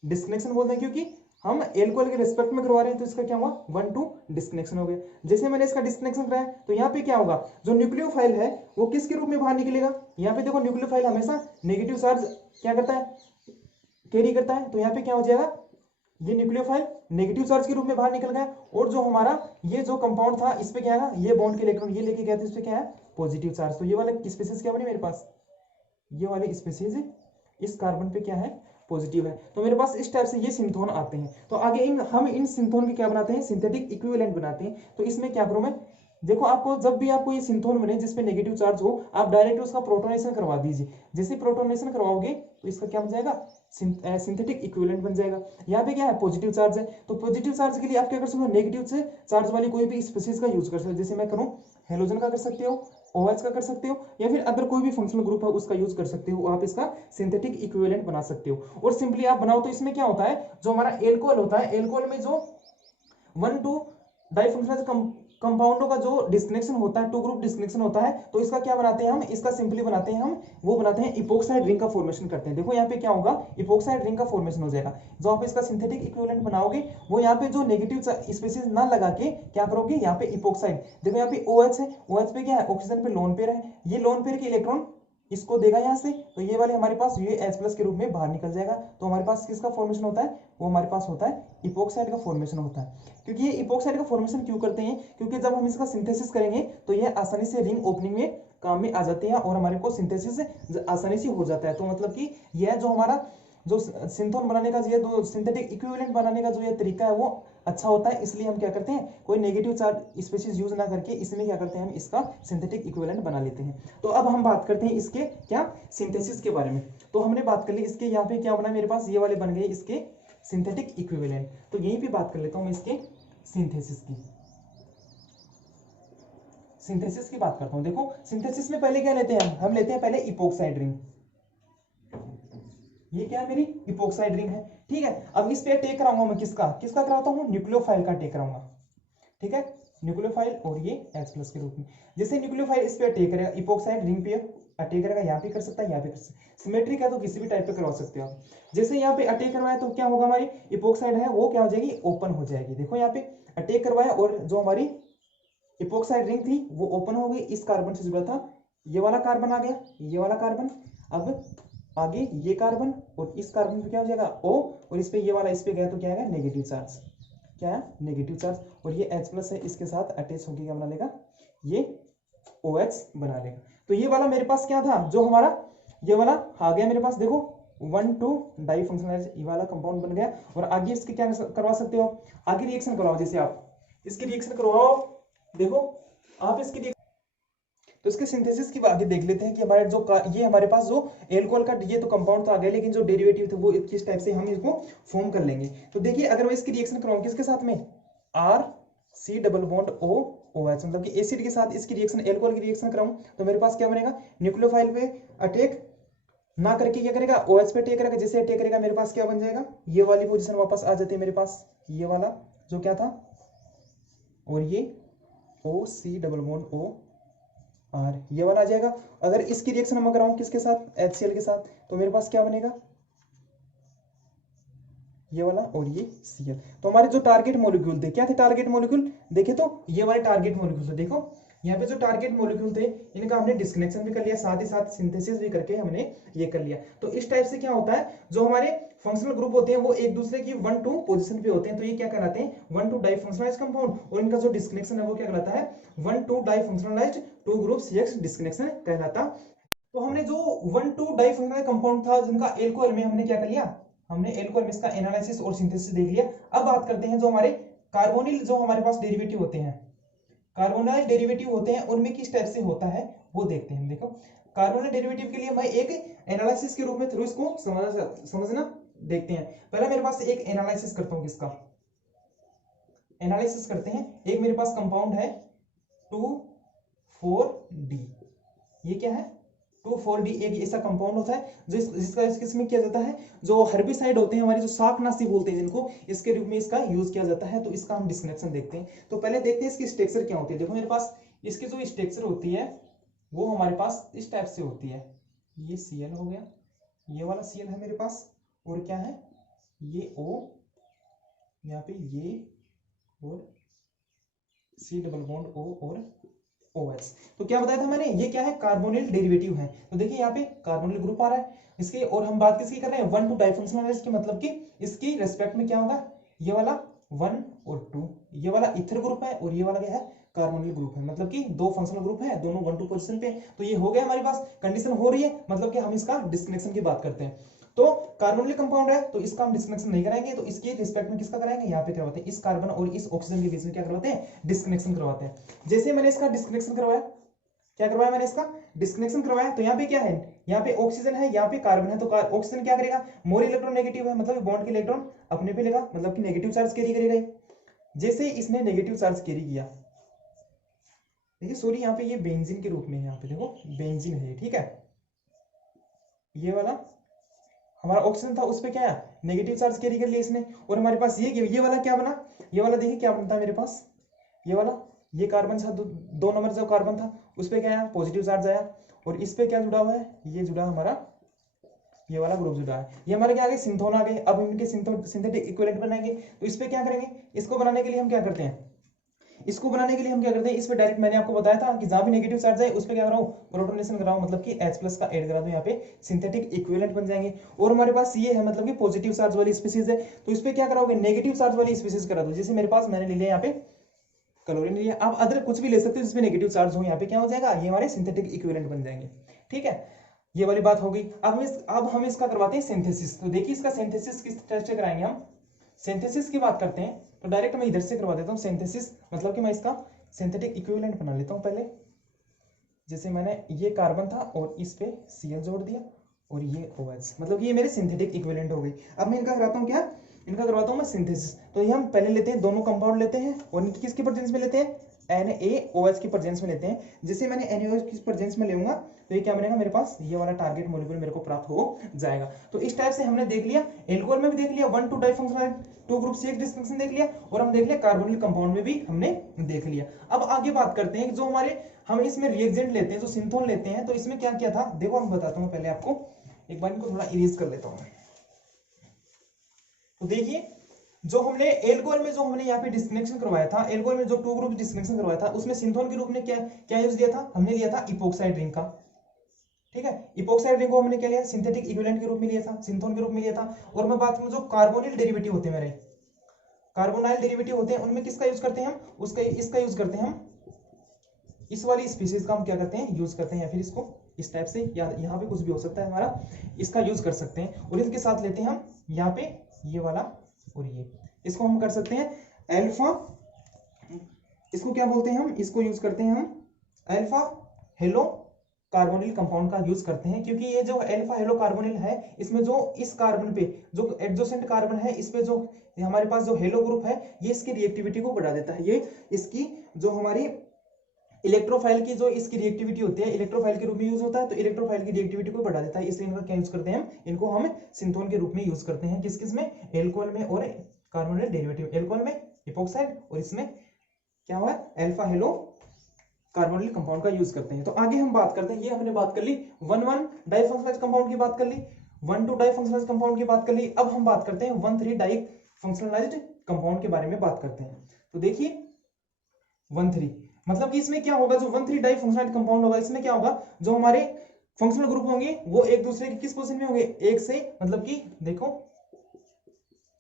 डिस्कनेक्शन बोलते हैं, क्योंकि हम एल्कोहल के रिस्पेक्ट में करवा रहे हैं, तो इसका क्या हुआ 1 2 डिस्कनेक्शन हो गया। जैसे मैंने इसका डिस्कनेक्शन कराया तो यहाँ पे क्या होगा, जो न्यूक्लियोफाइल है वो किसके रूप में बाहर निकलेगा, यहाँ पे देखो न्यूक्लियोफाइल हमेशा नेगेटिव चार्ज क्या करता है, कैरी करता है, तो यहाँ पे क्या हो जाएगा, ये न्यूक्लियोफाइल नेगेटिव चार्ज के रूप में बाहर निकल गया, और जो हमारा ये जो कंपाउंड था इस पे क्या है, ये बॉन्ड के इलेक्ट्रॉन ये लेके गया था, इस पे क्या है पॉजिटिव चार्ज। तो ये वाले स्पीशीज क्या बनी मेरे पास, ये वाले स्पीशीज इस कार्बन पे क्या है पॉजिटिव है। तो मेरे पास इस टाइप से ये सिंथोन आते हैं। तो आगे हम इन सिंथोन के क्या बनाते हैं, सिंथेटिक इक्विवेलेंट बनाते हैं। तो इसमें क्या करूं मैं, देखो आपको जब भी आपको ये सिंथोन बने जिसपे नेगेटिव चार्ज हो, आप डायरेक्ट उसका प्रोटोनेशन करवा दीजिए। जैसे प्रोटोनेशन करवाओगे तो इसका क्या बन जाएगा, सिंथेटिक इक्विवेलेंट बन जाएगा। यहाँ पे क्या है पॉजिटिव चार्ज है, तो पॉजिटिव चार्ज के लिए आप क्या कर सकते हो, नेगेटिव से चार्ज वाली कोई भी स्पीशीज का यूज कर सकते हो। जैसे मैं करूँ हेलोजन का कर सकते हो, OH का कर सकते हो, या फिर अगर कोई भी फंक्शनल ग्रुप है उसका यूज कर सकते हो, आप इसका सिंथेटिक इक्विवेलेंट बना सकते हो। और सिंपली आप बनाओ तो इसमें क्या होता है, जो हमारा एल्कोहल होता है, एल्कोहल में जो 1 2 डाइफंक्शनल कंपाउंडों का जो डिस्कनेक्शन होता है, 2 ग्रुप डिस्कनेक्शन होता है, तो इसका क्या बनाते हैं हम, इसका सिंपली बनाते हैं हम, वो बनाते हैं इपोक्साइड रिंग का फॉर्मेशन करते हैं। देखो यहाँ पे क्या होगा, इपोक्साइड रिंग का फॉर्मेशन हो जाएगा। जो आप इसका सिंथेटिक इक्विवेलेंट बनाओगे वो यहाँ पे जो नेगेटिव स्पीशीज ना लगा के क्या करोगे, यहाँ पे इपोक्साइड, देखो यहाँ पे OH है, OH पे क्या है ऑक्सीजन पे लोन पेयर है, ये लोन पेयर के इलेक्ट्रॉन इसको देगा यहाँ से, तो ये वाले हमारे पास ये H+ के रूप में बाहर निकल जाएगा। तो हमारे पास किसका फॉर्मेशन होता है, वो हमारे पास होता है इपोक्साइड का फॉर्मेशन होता है। क्योंकि ये इपोक्साइड का फॉर्मेशन क्यों करते हैं, क्योंकि जब हम इसका सिंथेसिस करेंगे तो ये आसानी से रिंग ओपनिंग में काम में आ जाते हैं और हमारे को सिंथेसिस आसानी से हो जाता है। तो मतलब कि यह जो हमारा जो सिंथोन बनाने का ये दो सिंथेटिक इक्विवेलेंट बनाने का जो ये तरीका है वो अच्छा होता है। इसलिए हम क्या करते हैं, कोई नेगेटिव चार्ज स्पीशीज यूज ना करके इसमें क्या करते हैं, हम इसका सिंथेटिक इक्विवेलेंट बना लेते हैं। तो अब हम बात करते हैं इसके क्या सिंथेसिस के बारे में। तो हमने बात कर ली इसके, यहाँ पे क्या बना मेरे पास, ये वाले बन गए इसके सिंथेटिक इक्विवेलेंट। तो यहीं पे बात कर लेता हूं मैं इसके सिंथेसिस की, सिंथेसिस की बात करता हूं। देखो सिंथेसिस में पहले क्या लेते हैं, हम लेते हैं पहले इपोक्साइड रिंग। ये क्या है मेरी इपोक्साइड रिंग है, ठीक है। अब इस पे टेक कराऊंगा मैं किसका कराता हूं, न्यूक्लियोफाइल का टेक कराऊंगा, ठीक है, न्यूक्लियोफाइल और ये H+ के रूप में। जैसे न्यूक्लियोफाइल इस पे टेक करेगा इपोक्साइड रिंग पे अटैक करेगा, यहाँ पे कर सकता है, यहाँ पे कर सकता है। सिमेट्रिक है तो किसी भी टाइप पे करवा सकते हो आप। जैसे यहाँ पे अटैक करवाया तो क्या होगा, हमारी इपोक्साइड है वो क्या हो जाएगी, ओपन हो जाएगी। देखो यहाँ पे अटैक करवाया और जो हमारी इपोक्साइड रिंग थी वो ओपन हो गई, इस कार्बन से जुड़ा था, ये वाला कार्बन आ गया, ये वाला कार्बन, अब आगे ये कार्बन और इस कार्बन पे क्या हो जाएगा O, और इस पे ये वाला इस पे गया तो क्या आएगा, नेगेटिव चार्ज, क्या है, नेगेटिव चार्ज। और ये H+ है, इसके साथ अटैच होकर क्या बना लेगा, ये OH बना लेगा। तो ये वाला मेरे पास क्या था, जो हमारा ये वाला आ गया मेरे पास, देखो 1,2 डाई फंक्शनलाइज, ये वाला कंपाउंड बन गया। और आगे इसके क्या करवा सकते हो, आगे रिएक्शन करवाओ, जैसे आप इसकी रिएक्शन करवाओ, देखो आप इसकी तो इसके सिंथेसिस की आगे देख लेते हैं कि हमारे जो ये हमारे पास जो एल्कोहल का ये तो कंपाउंड तो आ गया, लेकिन जो डेरिवेटिव थे वो किस टाइप से हम इसको फॉर्म कर लेंगे। तो देखिए अगर मैं इसकी रिएक्शन कराऊं किसके साथ में, RC डबल बॉन्ड OH, मतलब कि एसिड के साथ इसकी रिएक्शन, एल्कोहल की रिएक्शन कराऊं तो मेरे पास क्या बनेगा, न्यूक्लियोफाइल पे अटैक ना करके क्या करेगा, OH पे अटैक करेगा। जैसे अटैक करेगा मेरे पास क्या बन जाएगा, ये वाली पोजीशन वापस आ जाती है मेरे पास, ये वाला जो क्या था, और ये OC डबल बॉन्ड OR, ये वाला आ जाएगा। अगर इसकी रिएक्शन हम कराऊं किसके साथ, HCl के साथ, तो मेरे पास क्या बनेगा, ये वाला और ये Cl। तो हमारे जो टारगेट मॉलिक्यूल थे, क्या थे टारगेट मॉलिक्यूल, देखे तो ये वाले टारगेट मॉलिक्यूल थे। देखो यहाँ पे जो टारगेट मॉलिक्यूल थे इनका हमने डिस्कनेक्शन भी कर लिया, साथ ही साथ सिंथेसिस भी करके हमने ये कर लिया। तो इस टाइप से क्या होता है, जो हमारे फंक्शनल ग्रुप होते हैं वो एक दूसरे की 1-2 पोजीशन पे होते हैं, तो ये क्या कहलाते हैं, 1-2 डाई फंक्शनलाइज्ड कंपाउंड। और इनका जो डिस्कनेक्शन है वो क्या कहलाता है, 1-2 डाई फंक्शनलाइज्ड 2 ग्रुप CX डिस्कनेक्शन कहलाता। तो हमने जो 1-2 डाई फंक्शनल कंपाउंड था जिनका एल्कोहल में हमने क्या कर लिया, हमने एल्कोहल में इसका एनालिसिस और सिंथेसिस देख लिया। अब बात करते हैं जो हमारे कार्बोनिल जो हमारे पास डेरिवेटिव होते हैं, कार्बोनाइल डेरिवेटिव होते हैं उनमें किस टाइप से होता है वो देखते हैं। देखो कार्बोनाइल डेरिवेटिव के लिए मैं एक एनालिसिस के रूप में थ्रू इसको समझना देखते हैं। पहले मेरे पास एक एनालिसिस करता हूं, किसका एनालिसिस करते हैं। एक मेरे पास कंपाउंड है 2,4-D, ये क्या है 2,4-D, एक ऐसा कंपाउंड होता है जो जिसका इसमें किया जाता है, जो हर्बिसाइड होते हैं हमारे, जो शाकनाशी बोलते हैं जिनको, इसके रूप में इसका यूज किया जाता है। तो इसका हम डिस्कनेक्शन देखते हैं। तो पहले देखते हैं इसकी स्ट्रक्चर क्या होती है। देखो मेरे पास इसकी जो स्ट्रक्चर होती है वो हमारे पास इस टाइप से होती है, ये Cl हो गया, ये वाला Cl है मेरे पास, और क्या है ये O, यहाँ पे ये, और C डबल बॉन्ड O और OH। तो क्या बताया था मैंने, ये क्या है, कार्बोनिल डेरिवेटिव है। तो देखिए यहाँ पे कार्बोनिल ग्रुप आ रहा है इसके, और हम बात किसकी कर रहे हैं, 1-2 डाइफंक्शनल की, मतलब कि इसकी रेस्पेक्ट में क्या होगा, ये वाला 1 और 2, ये वाला इथर ग्रुप है और ये वाला क्या है, कार्बोनिल ग्रुप है, मतलब कि दो फंक्शनल ग्रुप है, दोनों 1-2 पोजीशन पे। तो ये हो गया हमारे पास, कंडीशन हो रही है, मतलब कि हम इसका डिस्कनेक्शन की बात करते हैं। तो कार्बोनिल कंपाउंड है तो इसका हम डिस्कनेक्शन नहीं कराएंगे, तो इसके रिस्पेक्ट में किसका कराएंगे, यहाँ पे करवाते हैं, इस कार्बन और इस ऑक्सीजन के बीच में क्या करवाते हैं, डिस्कनेक्शन करवाते हैं। जैसे मैंने इसका डिस्कनेक्शन करवाया, क्या करवाया मैंने इसका डिस्कनेक्शन करवाया, तो यहाँ पे क्या है, यहाँ पे ऑक्सीजन है, यहाँ पे कार्बन है। तो ऑक्सीजन क्या करेगा, मोर इलेक्ट्रॉन नेगेटिव है, मतलब बॉन्ड के इलेक्ट्रॉन अपने पे लेगा, मतलब कि नेगेटिव चार्ज कैरी करेगा। जैसे इसने नेगेटिव चार्ज कैरी किया, देखिए सॉरी यहाँ पे ये बेंजीन के रूप में है, यहाँ पे देखो बेंजीन है, ठीक है, ये वाला हमारा ऑक्सीजन था उस पे क्या है, नेगेटिव चार्ज कैरी कर लिया इसने। और हमारे पास ये वाला क्या बना, ये वाला देखिए क्या बनता है मेरे पास, ये वाला, ये कार्बन था, 2 नंबर जो कार्बन था उस पे क्या है, पॉजिटिव चार्ज आया, और इस पे क्या जुड़ा हुआ है, ये जुड़ा हमारा, ये वाला ग्रुप जुड़ा है, ये हमारे क्या आ गए, सिंथोन आ गए। अब हम इनके सिंथेटिक इक्विवेलेंट बनाएंगे, तो इस पे क्या करेंगे, इसको बनाने के लिए हम क्या करते हैं, इसको बनाने के लिए हम क्या करते हैं, इस पे डायरेक्ट मैंने आपको बताया था कि जहां भी नेगेटिव चार्ज है उस पे क्या कराऊं, प्रोटोनेशन कराऊं, मतलब कि H+ का ऐड करा दूं, यहाँ पे सिंथेटिक इक्विवेलेंट बन जाएंगे। और हमारे पास ये है, मतलब कि पॉजिटिव चार्ज वाली स्पीसीज है, तो इस पे क्या कराओगे, नेगेटिव चार्ज वाली स्पीसीज करा दो। जैसे मेरे पास मैंने ले लिया यहाँ पे क्लोरीन लिया, आप अदर कुछ भी ले सकते हो जिसमें नेगेटिव चार्ज हो, यहाँ पे क्या हो जाएगा, ये हमारे सिंथेटिक इक्विवेलेंट बन जाएंगे, ठीक है। ये वाली बात हो गई। अब हम इसका करवाते हैं सिंथेसिस। तो देखिए इसका सिंथेसिस किस तरह से कराएंगे हम, सिंथेसिस की बात करते हैं तो डायरेक्ट मैं इधर से करवा देता हूँ सिंथेसिस, मतलब कि मैं इसका सिंथेटिक इक्विवेलेंट बना लेता हूँ पहले। जैसे मैंने ये कार्बन था और इस पे Cl जोड़ दिया और ये OH, मतलब ये मेरे सिंथेटिक इक्विवेलेंट हो गई। अब मैं इनका कराता हूँ क्या, इनका करवाता हूँ मैं सिंथेसिस। तो ये हम पहले लेते हैं, दोनों कंपाउंड लेते हैं और किसकी प्रेजेंस में लेते हैं, NaOH की प्रेजेंस में लेते हैं। जैसे मैंने NaOH की प्रेजेंस में लूंगा तो ये क्या बनेगा मेरे पास, ये वाला टारगेट मॉलिक्यूल मेरे को प्राप्त हो जाएगा। तो इस टाइप से हमने देख लिया, एल्कोहल में भी देख लिया 1 2 डाइफंक्शनल 2 ग्रुप CH डिस्टिंक्शन देख लिया, और हम देख लिया कार्बोनिल कंपाउंड में भी हमने देख लिया। अब आगे बात करते हैं जो हमारे हम इसमें रिएजेंट लेते हैं, जो सिंथोन लेते हैं, तो इसमें क्या किया था देखो, हम बताता हूँ पहले आपको, एक बार इनको थोड़ा इरेज कर लेता हूँ। तो देखिए जो हमने एल्कोहल में जो हमने यहाँ पे डिस्कनेक्शन करवाया था, एल्कोहल में जो 2 ग्रुप डिस्कनेक्शन करवाया था, उसमें सिंथोन के रूप में क्या क्या यूज लिया था, हमने लिया था इपोक्साइड रिंग का। ठीक है, इपोक्साइड रिंग को हमने क्या लिया, सिंथेटिक इक्विवेलेंट के रूप में लिया था, सिंथोन के रूप में लिया था। और मैं बात करूं जो कार्बोनिल डेरिवेटिव होते हैं मेरे, कार्बोनाइल डेरिवेटिव होते हैं, उनमें किसका यूज करते हैं हम, उसका इसका यूज करते हैं हम, इस वाली स्पीशीज का हम क्या करते हैं, यूज करते हैं, या फिर इसको इस टाइप से, या यहाँ पे कुछ भी हो सकता है हमारा, इसका यूज कर सकते हैं। और इसके साथ लेते हैं हम यहाँ पे ये वाला, और ये इसको हम कर सकते हैं अल्फा, इसको क्या बोलते हैं हम, इसको यूज करते हैं हम अल्फा हेलो कार्बोनिल कंपाउंड का यूज करते हैं, क्योंकि ये जो अल्फा हेलो कार्बोनिल है, इसमें जो इस कार्बन पे जो एडजेसेंट कार्बन है, इस पे जो हमारे पास जो हेलो ग्रुप है, ये इसकी रिएक्टिविटी को बढ़ा देता है। ये इसकी जो हमारी इलेक्ट्रोफाइल की जो इसकी रिएक्टिविटी होती है, इलेक्ट्रोफाइल के रूप में यूज होता है, तो इलेक्ट्रोफाइल की रिएक्टिविटी को बढ़ा देता है। इसलिए इनका क्या यूज करते हैं हम, इनको हम सिंथोन के रूप में यूज करते हैं। किस किस में, एल्कोहल में और कार्बोनिल डेरिवेटिव, एल्कोहल में इपोक्साइड और इसमें क्या हुआ अल्फा हेलो कार्बोनिल कंपाउंड का यूज करते हैं। तो आगे हम बात करते हैं, ये हमने बात कर ली 1 डाइफंक्शनलाइज्ड कंपाउंड की बात कर ली, 1 2 डाइफंक्शनलाइज्ड कंपाउंड की बात कर ली। अब हम बात करते हैं 1 3 डाइफंक्शनलाइज्ड कंपाउंड के बारे में बात करते हैं। तो देखिए 1 3 मतलब कि इसमें क्या होगा, जो 1 3 डाइफंक्शनलाइज्ड कंपाउंड होगा, इसमें क्या होगा, जो हमारे फंक्शनल ग्रुप होंगे वो एक दूसरे के किस पोजीशन में होंगे, एक से, मतलब कि देखो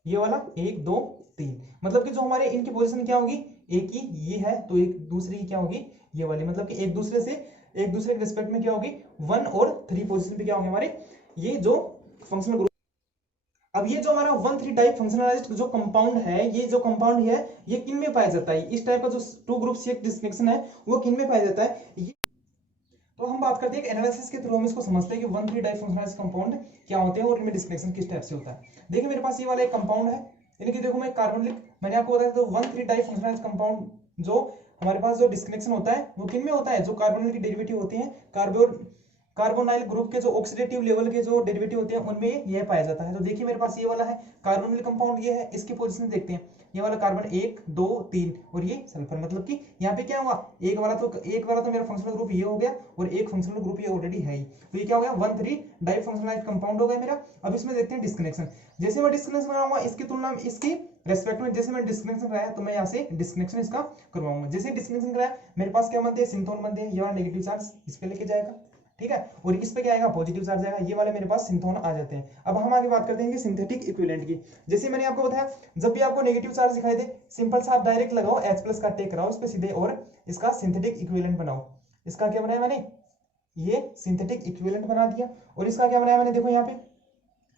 ये वाला 1 2 3, मतलब कि जो हमारे इनकी पोजीशन क्या होगी, एक ही ये है तो एक दूसरी की क्या होगी ये वाली, मतलब कि एक दूसरे के रिस्पेक्ट में क्या होगी 1 और 3 पोजीशन पे क्या होंगे हमारे ये जो फंक्शनल ग्रुप। अब ये जो हमारा 1 3 डाई फंक्शनलाइज्ड जो कंपाउंड है, ये जो कंपाउंड है ये किन में पाया जाता है, इस टाइप का जो 2 ग्रुप CH डिस्टिंक्शन है वो किन में पाया जाता है। तो हम बात करते हैं एनालिसिस के थ्रू हम इसको समझते हैं कि 1 3 डाई फंक्शनलाइज्ड कंपाउंड क्या होते हैं और इनमें डिस्टिंक्शन किस टाइप से होता है। देखिए मेरे पास ये वाला एक कंपाउंड है, यानी कि देखो मैं कार्बोनिल, मैंने आपको बताया तो 1 3 डाई फंक्शनलाइज्ड कंपाउंड जो हमारे पास जो डिस्कनेक्शन होता है वो किन में होता है, जो कार्बोनिल की डेरिवेटिव होती है, कार्बोनाइल ग्रुप के जो ऑक्सीडेटिव लेवल के जो डेरिवेटिव होते हैं उनमें यह पाया जाता है। तो देखिए मेरे पास ये वाला है कार्बोनिल कंपाउंड, ये है, इसकी पोजीशन देखते हैं, ये वाला कार्बन 1 2 3 और ये सल्फर, मतलब कि यहाँ पे क्या हुआ, एक वाला तो मेरा फंक्शनल ग्रुप ये हो गया और एक फंक्शनल ग्रुप ये ऑलरेडी है ही, तो ये क्या हो गया 1 3 डाई फंक्शनलाइज्ड कंपाउंड हो गया मेरा। अब इसमें देखते हैं डिस्कनेक्शन, जैसे मैं डिस्कनेक्शन कराऊंगा इसकी तुलना में इसकी रेस्पेक्ट में, जैसे मैं डिस्कनेक्शन कराया तो मैं यहाँ से डिस्कनेक्शन इसका करवाऊंगा, जैसे डिस्कनेक्शन कराया मेरे पास क्या बनते हैं, सिंथोन बनते हैं, ये वाला नेगेटिव चार्ज इस पे लेके जाएगा, ठीक है, और इस पे क्या आएगा पॉजिटिव चार्ज आएगा, ये वाले मेरे पास सिंथोन आ जाते हैं। अब हम आगे बात करते हैं कि सिंथेटिक इक्विवेलेंट की, जैसे मैंने आपको बताया जब भी आपको नेगेटिव चार्ज दिखाई दे, सिंपल सा आप डायरेक्ट लगाओ H+ का टेक कराओ इस पे सीधे और इसका सिंथेटिक इक्विवेलेंट बनाओ। इसका क्या बनाया मैंने, ये सिंथेटिक इक्विवेलेंट बना दिया, और इसका क्या बनाया मैंने, देखो यहाँ पे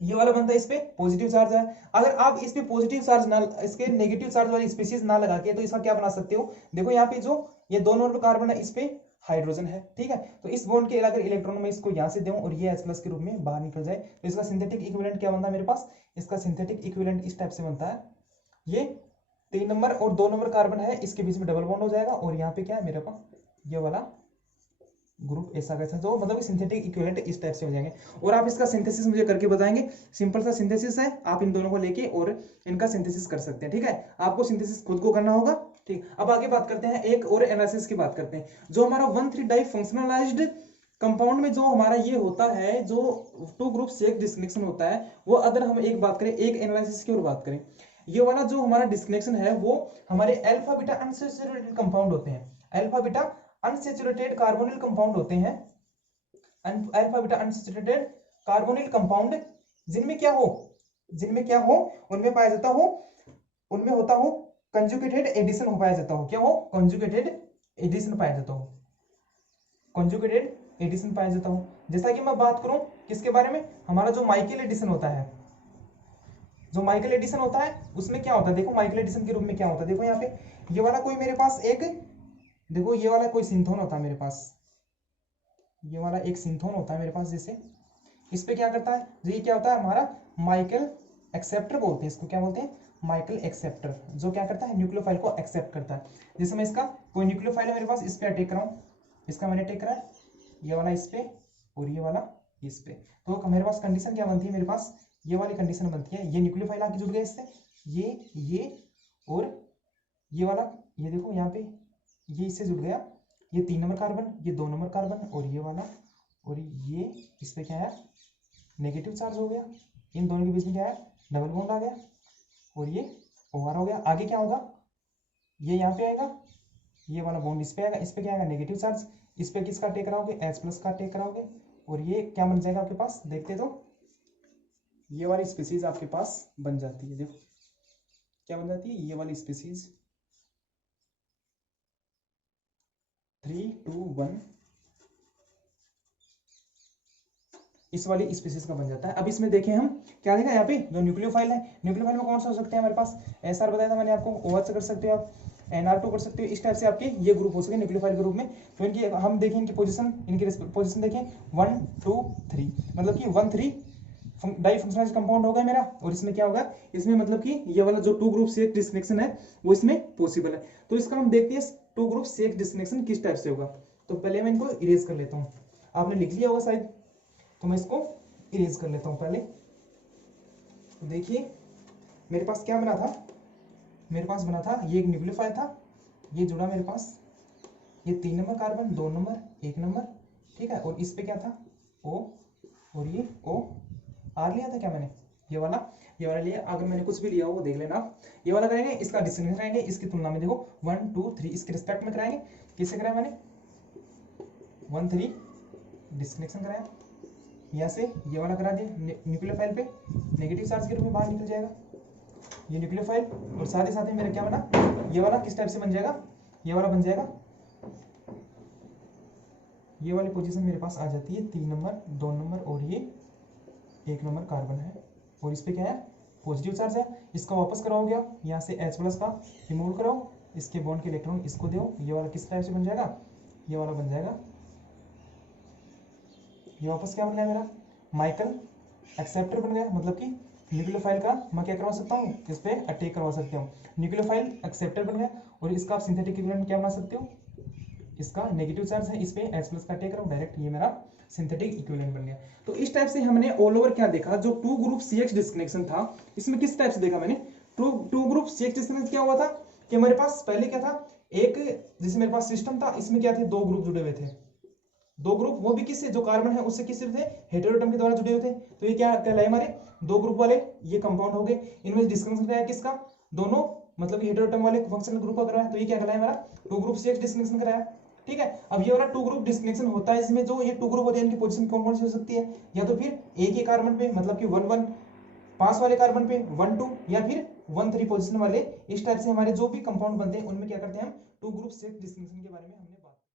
ये वाला बनता है, इस पे पॉजिटिव चार्ज है। अगर आप इस पे पॉजिटिव चार्ज ना, इसके नेगेटिव चार्ज वाली स्पीशीज ना लगा के, तो इसका क्या बना सकते हो, देखो यहाँ पे जो ये दोनों कार्बन है इस पे हाइड्रोजन है, ठीक है, तो इस बॉन्ड के अगर इलेक्ट्रॉन में इसको यहां से दूं और ये H+ के रूप में बाहर निकल जाए, तो इसका सिंथेटिक इक्विवेलेंट क्या बनता है मेरे पास, इसका सिंथेटिक इक्विवेलेंट इस टाइप से बनता है, ये 3 नंबर और 2 नंबर कार्बन है, इसके बीच में डबल बॉन्ड हो जाएगा, और यहाँ पे क्या है मेरे पास ये वाला ग्रुप ऐसा कैसा, जो मतलब सिंथेटिक इक्विवेलेंट इस टाइप से हो जाएंगे। और आप इसका सिंथेसिस मुझे करके बताएंगे, सिंपल सा सिंथेसिस है, आप इन दोनों को लेके और इनका सिंथेसिस कर सकते हैं, ठीक है, आपको सिंथेसिस खुद को करना होगा, ठीक। अब आगे बात करते हैं एक और एनालिसिस की बात करते हैं, जो हमारा 1 3 डाई फंक्शनलाइज्ड कंपाउंड में जो हमारा ये होता है, जो 2 ग्रुप CH डिस्कनेक्शन होता है, वो अगर हम एक बात करें, एक एनालिसिस की और बात करें, ये वाला जो हमारा डिस्कनेक्शन है वो हमारे अल्फा बीटा अनसैचुरेटेड कंपाउंड होते हैं, alpha beta unsaturated carbonyl compound होते हैं, alpha beta unsaturated carbonyl compound, जिनमें क्या हो उनमें पाया जाता हो, उनमें होता हो कंजुगेटेड एडिशन हो पाया जाता हो, क्या हो कंजुगेटेड एडिशन पाया जाता हो, कंजुगेटेड एडिशन पाया जाता हो। जैसा कि मैं बात करूं किसके बारे में, हमारा जो माइकल एडिशन होता है, जो माइकल एडिशन होता है उसमें क्या होता है, देखो माइकल एडिशन के रूप में क्या होता है, देखो यहाँ पे ये वाला कोई मेरे पास एक, देखो ये वाला कोई सिंथोन होता है मेरे पास, ये वाला एक सिंथोन होता है मेरे पास, जैसे इस पे क्या करता है, ये क्या होता है हमारा माइकल एक्सेप्टर बोलते हैं इसको, क्या बोलते हैं, माइकल एक्सेप्टर, जो क्या करता है, न्यूक्लियोफाइल को एक्सेप्ट करता है। जैसे मैं इसका कोई न्यूक्लियोफाइल है मेरे पास, इस पे अटैक कराऊं, इसका मैंने अटैक करा है, ये वाला इस पे और ये वाला इस पे, तो मेरे पास कंडीशन क्या बनती है, मेरे पास ये वाली कंडीशन बनती है, ये न्यूक्लियोफाइल आके जुड़ गया इससे, ये और ये वाला, ये देखो यहाँ पे ये इससे जुड़ गया, ये 3 नंबर कार्बन, ये 2 नंबर कार्बन और ये वाला, और ये इस पे क्या है, नेगेटिव चार्ज हो गया, इन दोनों के बीच में क्या है, डबल बॉन्ड आ गया और ये OR हो गया। आगे क्या होगा, ये यहाँ पे आएगा, ये वाला बॉन्ड इस पे आएगा, इस पे क्या आएगा, नेगेटिव चार्ज, इस पे किसका अटैक कराओगे, H+ का अटैक कराओगे, और ये क्या बन जाएगा आपके पास, देखते तो ये वाली स्पीसीज आपके पास बन जाती है। देखो क्या बन जाती है, ये वाली स्पीसीज 3, 2, 1 इस वाली स्पीसीज का बन जाता है। अब इसमें देखें हम क्या देखा यहाँ पे, जो न्यूक्लियोफाइल है, न्यूक्लियोफाइल में कौन सा हो सकते हैं हमारे पास, SR बताया था मैंने आपको, OH कर सकते हो आप, NR2 कर सकते हो, इस टाइप से आपके ये ग्रुप हो सके न्यूक्लियोफाइल ग्रुप में। तो इनकी हम देखें इनकी पोजीशन, इनकी पोजीशन देखें 1, 2, 3, मतलब कि 1, 3 डाई फंक्शनलाइज्ड कंपाउंड होगा मेरा, और इसमें क्या होगा, इसमें मतलब कि ये वाला जो 2 ग्रुप CH डिस्कनेक्शन है वो इसमें पॉसिबल है। तो इसका हम देखते हैं 2 ग्रुप CH डिस्कनेक्शन किस टाइप से होगा। तो पहले मैं इनको इरेज कर लेता हूँ, आपने लिख लिया होगा शायद, तो मैं इसको इरेज कर लेता हूं पहले। तो देखिए मेरे पास क्या बना था, मेरे पास बना था ये एक न्यूक्लियोफाइल था, ये जुड़ा मेरे पास, ये 3 नंबर कार्बन, 2 नंबर, 1 नंबर, ठीक है, और इस पे क्या था, O और ये OR लिया था क्या मैंने, ये वाला लिया। अगर मैंने कुछ भी लिया हो वो देख लेना आप। ये वाला करेंगे, इसका डिस्कनेक्शन कराएंगे, इसकी तुलना में देखो 1, 2, 3 इसके रिस्पेक्ट में कराएंगे। किससे कराया मैंने, 1, 3 डिस्कनेक्शन कराया, यहाँ से ये वाला करा दिया, न्यूक्लियोफाइल पे नेगेटिव चार्ज के रूप में बाहर निकल जाएगा ये न्यूक्लियोफाइल, और साथ ही साथ में मेरा क्या बना, ये वाला किस टाइप से बन जाएगा, ये वाला बन जाएगा, ये वाली पोजीशन मेरे पास आ जाती है 3 नंबर, 2 नंबर और ये 1 नंबर कार्बन है, और इस पे क्या है, पॉजिटिव चार्ज है। इसका वापस कराओगे आप, यहाँ से H+ का रिमूव कराओ, इसके बॉन्ड के इलेक्ट्रॉन इसको दो, ये वाला किस टाइप से बन जाएगा, ये वाला बन जाएगा, ये वापस क्या बन गया मेरा, माइकल एक्सेप्टर बन गया। मतलब कि न्यूक्लियोफाइल का मैं क्या करवा सकता हूँ, इस पे अटैक करवा सकता हूँ, न्यूक्लियोफाइल एक्सेप्टर बन गया। और इसका आप सिंथेटिक इक्विवेलेंट क्या बना सकते हो, इसका नेगेटिव चार्ज है, इस पे H+ का अटैक करो डायरेक्ट, ये मेरा सिंथेटिक इक्विवेलेंट बन गया। तो इस टाइप से हमने ऑल ओवर क्या देखा, जो 2 ग्रुप CH डिस्कनेक्शन था, इसमें किस टाइप से देखा मैंने, 2 ग्रुप CH डिस्कनेक्शन क्या हुआ था कि मेरे पास पहले क्या था, एक जैसे मेरे पास सिस्टम था, इसमें क्या थे, 2 ग्रुप जुड़े हुए थे, 2 ग्रुप, वो भी किससे, जो कार्बन है उससे किससे थे, हेटेरोटम के द्वारा जुड़े हुए थे। तो ये क्या कहलाए हमारे 2 ग्रुप वाले, ये कंपाउंड हो गए, इनमें डिस्कनेक्शन कराया किसका, दोनों, मतलब कि हेटेरोटम वाले फंक्शनल ग्रुप का कराया, तो ये क्या कहलाया हमारा 2 ग्रुप CH डिस्कनेक्शन कराया। ठीक है, अब ये वाला 2 ग्रुप डिस्कनेक्शन होता है, इसमें जो ये 2 ग्रुप होते हैं इनकी पोजीशन कौन कौन सी हो सकती है, या तो फिर एक ही कार्बन पे, मतलब कि 1, 1 पास वाले कार्बन पे 1, 2, या फिर 1, 3 पोजीशन वाले। इस टाइप से हमारे जो भी कंपाउंड बनते हैं उनमें क्या करते हैं हम 2 ग्रुप CH डिस्कनेक्शन के बारे में हमने